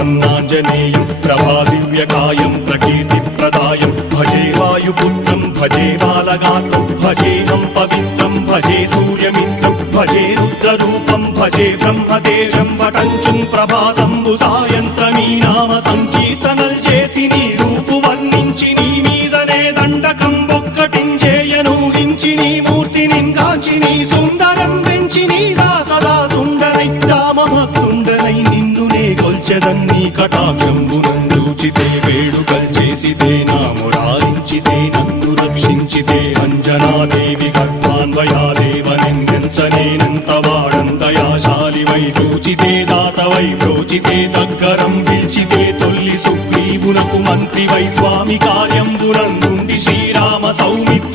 प्रसन्नाञ्जनेयं प्रभादिव्यकायं प्रकीर्तिप्रदायं भजे वायुपुत्रं भजे बालगात्रं भजेऽहं पवित्रं भजे सूर्यमित्रं भजे रुद्ररूपं भजे ब्रह्मदेवं वटञ्चुं प्रभाతంబు సాయంత్రమీ నామ సంకీర్తనల్ చేసి నీ రూపు వర్ణించి నీ మీదనే దండకం ఒక్కటించేయను హించి నీ మూర్తిని గాంచి నీ సుందరం వెంచి నీ దాసదా సుందరై రామభక్తుండనై నిన్నునే కొల్చెదన్ని కటాక్షంబునందూచితే వేడుకల్ చేసితే నా మురారించితే నన్ను రక్షించితే అంజనాదేవి కర్మాన్వయాదేవనెంచనేనంత వాడంతయాశాలివై చూచితే దాతవై ప్రోచితే దగ్గరం పిలిచితే తొల్లి సుగ్రీవునకు మంత్రివై స్వామి కార్యంబునందుండి శ్రీరామ సౌమిత్ర